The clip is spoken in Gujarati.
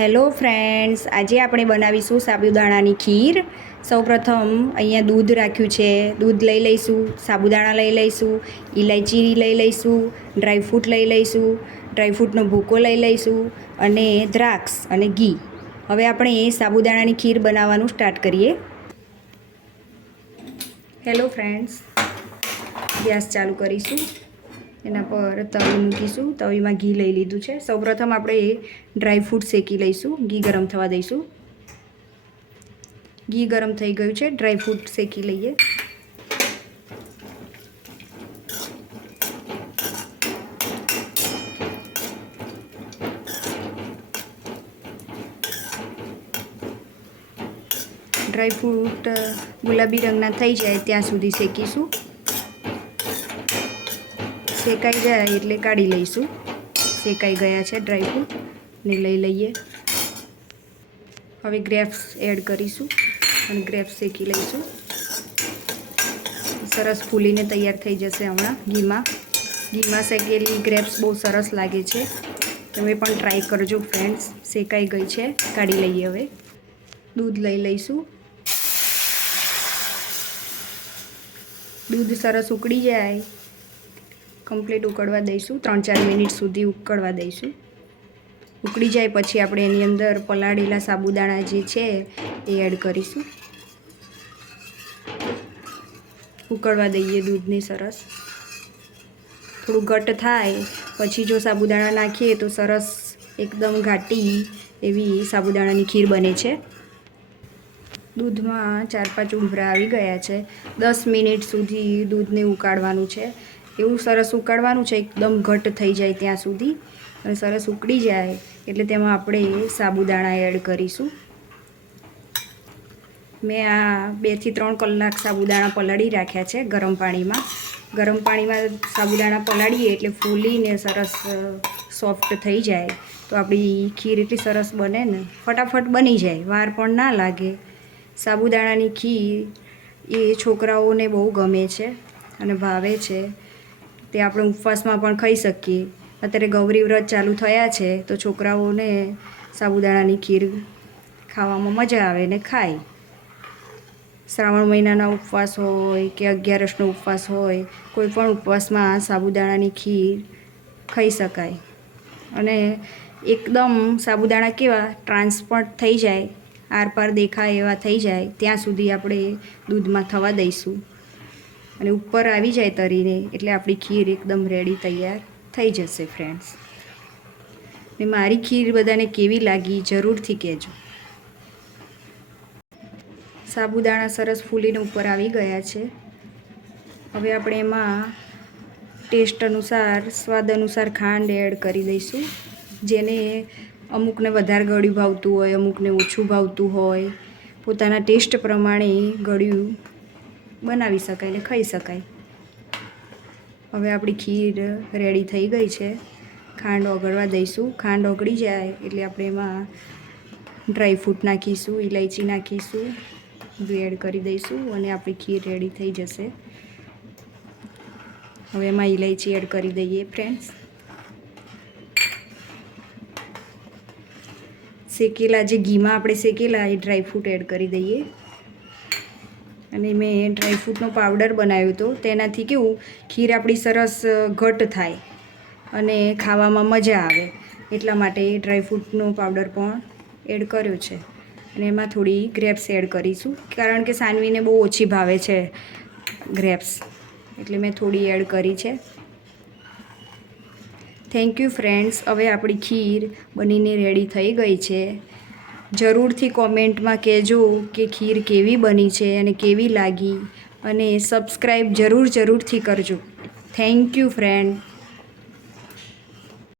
હેલો ફ્રેન્ડ્સ, આજે આપણે બનાવીશું સાબુદાણાની ખીર. સૌપ્રથમ અહીંયા દૂધ રાખ્યું છે. દૂધ લઈ લઈશું, સાબુદાણા લઈ લઈશું ઇલાયચી લઈ લઈશું ડ્રાયફ્રૂટ લઈ લઈશું ડ્રાયફ્રૂટનો ભૂકો લઈ લઈશું અને દ્રાક્ષ અને ઘી. હવે આપણે સાબુદાણાની ખીર બનાવવાનું સ્ટાર્ટ કરીએ. હેલો ફ્રેન્ડ્સ, ગેસ ચાલુ કરીશું. એના પર તવી મૂકીશું. તવીમાં ઘી લઈ લીધું છે. સૌપ્રથમ આપણે ડ્રાયફ્રૂટ શેકી લઈશું. ઘી ગરમ થવા દઈશું. ઘી ગરમ થઈ ગયું છે. ડ્રાયફ્રૂટ શેકી લઈએ. ડ્રાયફ્રૂટ ગુલાબી રંગના થઈ જાય ત્યાં સુધી શેકીશું. શેકાઈ જાય એટલે કાઢી લઈશું. શેકાઈ ગયા છે ડ્રાયફ્રૂટ ને લઈ લઈએ. હવે ગ્રેપ્સ એડ કરીશું અને ગ્રેપ્સ શેકી લઈશું. સરસ ફૂલીને તૈયાર થઈ જશે હમણાં ઘીમાં. ઘીમાં શેકેલી ગ્રેપ્સ બહુ સરસ લાગે છે. તમે પણ ટ્રાય કરજો ફ્રેન્ડ્સ શેકાઈ ગઈ છે. કાઢી લઈએ હવે. દૂધ લઈ લઈશું. દૂધ સરસ ઉકળી જાય. કમ્પ્લીટ ઉકળવા દઈશું. ત્રણ ચાર મિનિટ સુધી ઉકળવા દઈશું. ઉકળી જાય પછી આપણે એની અંદર પલાળેલા સાબુદાણા જે છે એ એડ કરીશું. ઉકળવા દઈએ દૂધને સરસ. થોડું ઘટ થાય, પછી જો સાબુદાણા નાખીએ તો સરસ એકદમ ઘાટી એવી સાબુદાણાની ખીર બને છે. દૂધમાં ચાર પાંચ ઉભરા આવી ગયા છે. દસ મિનિટ સુધી દૂધને ઉકાળવાનું છે. એવું સરસ ઉકાળવાનું છે, એકદમ ઘટ થઈ જાય ત્યાં સુધી અને સરસ ઉકળી જાય એટલે તેમાં આપણે સાબુદાણા એડ કરીશું. મેં આ બેથી ત્રણ કલાક સાબુદાણા પલાળી રાખ્યા છે ગરમ પાણીમાં. ગરમ પાણીમાં સાબુદાણા પલાળીએ એટલે ફૂલીને સરસ સોફ્ટ થઈ જાય. તો આપણી ખીર એટલી સરસ બને ને, ફટાફટ બની જાય, વાર પણ ના લાગે. સાબુદાણાની ખીર એ છોકરાઓને બહુ ગમે છે અને ભાવે છે. તે આપણે ઉપવાસમાં પણ ખાઈ શકીએ. અત્યારે ગૌરી વ્રત ચાલુ થયા છે, તો છોકરાઓને સાબુદાણાની ખીર ખાવામાં મજા આવે ને ખાય. શ્રાવણ મહિનાના ઉપવાસ હોય કે અગિયારસનો ઉપવાસ હોય, કોઈ પણ ઉપવાસમાં સાબુદાણાની ખીર ખાઈ શકાય. અને એકદમ સાબુદાણા કેવા, ટ્રાન્સપોર્ટ થઈ જાય, આરપાર દેખાય એવા થઈ જાય, ત્યાં સુધી આપણે દૂધમાં થવા દઈશું. અને ઉપર આવી જાય તરીને, એટલે આપણી ખીર એકદમ રેડી તૈયાર થઈ જશે ફ્રેન્ડ્સ ને મારી ખીર બધાને કેવી લાગી, જરૂરથી કહેજો. સાબુદાણા સરસ ફૂલીને ઉપર આવી ગયા છે. હવે આપણે એમાં ટેસ્ટ અનુસાર, સ્વાદ અનુસાર ખાંડ એડ કરી દઈશું. જેને અમુકને વધારે ગળ્યું ભાવતું હોય, અમુકને ઓછું ભાવતું હોય, પોતાના ટેસ્ટ પ્રમાણે ગળ્યું બનાવી શકાય ને ખાઈ શકાય. હવે આપણી ખીર રેડી થઈ ગઈ છે. ખાંડ ઓગળવા દઈશું. ખાંડ ઓગળી જાય એટલે આપણે એમાં ડ્રાયફ્રૂટ નાખીશું ઇલાયચી નાખીશું, બધું એડ કરી દઈશું અને આપણી ખીર રેડી થઈ જશે. હવે એમાં ઇલાયચી એડ કરી દઈએ ફ્રેન્ડ્સ શેકેલા જે ઘીમાં આપણે શેકેલા એ ડ્રાયફ્રૂટ એડ કરી દઈએ. અને મેં ડ્રાયફ્રૂટનો પાવડર બનાવ્યો હતો. તેનાથી કેવું, ખીર આપણી સરસ ઘટ થાય અને ખાવામાં મજા આવે. એટલા માટે ડ્રાયફ્રૂટનો પાવડર પણ એડ કર્યો છે. અને એમાં થોડી ગ્રેપ્સ એડ કરીશું. કારણ કે સાનવીને બહુ ઓછી ભાવે છે ગ્રેપ્સ એટલે મેં થોડી એડ કરી છે. થેન્ક યુ ફ્રેન્ડ્સ હવે આપણી ખીર બનીને રેડી થઈ ગઈ છે. જરૂરથી કોમેન્ટમાં કહેજો કે ખીર કેવી બની છે અને કેવી લાગી. અને સબસ્ક્રાઈબ જરૂર જરૂરથી કરજો. Thank you friend